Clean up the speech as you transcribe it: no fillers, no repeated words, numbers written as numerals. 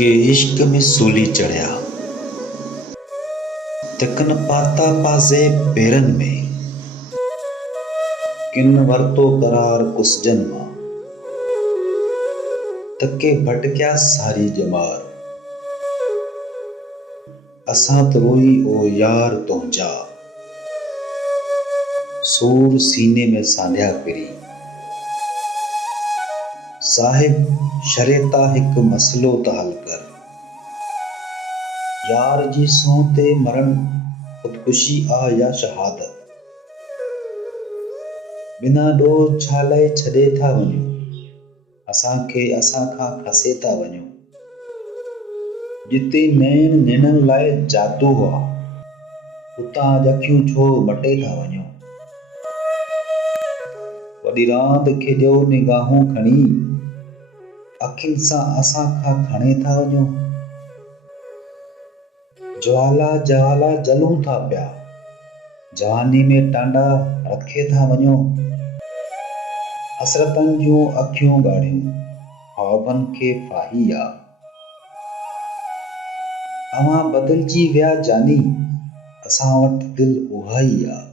के इश्क में सूली चढ़िया तकन पाता पासे पेरन में किन वरतो करार कुस जन्मा तके भटक्या सारी जमार असां त रोई ओ यार तुंहिंजा सूर सीने में सांढिया फिरी साहिब शरेता हिक मसलो त हल कर यार जी सूं ते मरण खुदकुशी आ या शहादत बिना डो छालाए छॾे था वञो असांखे असां खां खसे था वञो जिते नैन निननि लाइ जादू हुआ उतां अखियूं छो मटे था वञो वॾी रांदि खेॾियो निगाहूं खणी अखियुनि सां असां खां खणे था वञो ज्वाला ज्वाला जलूं था पिया जवानी में टांडा रखे था वञो हसरतनि जूं अखियूं ॻाढ़ियूं ख्वाबनि खे फाही आ अवां बदिलजी विया जानी असां वटि दिलि उहा ई आ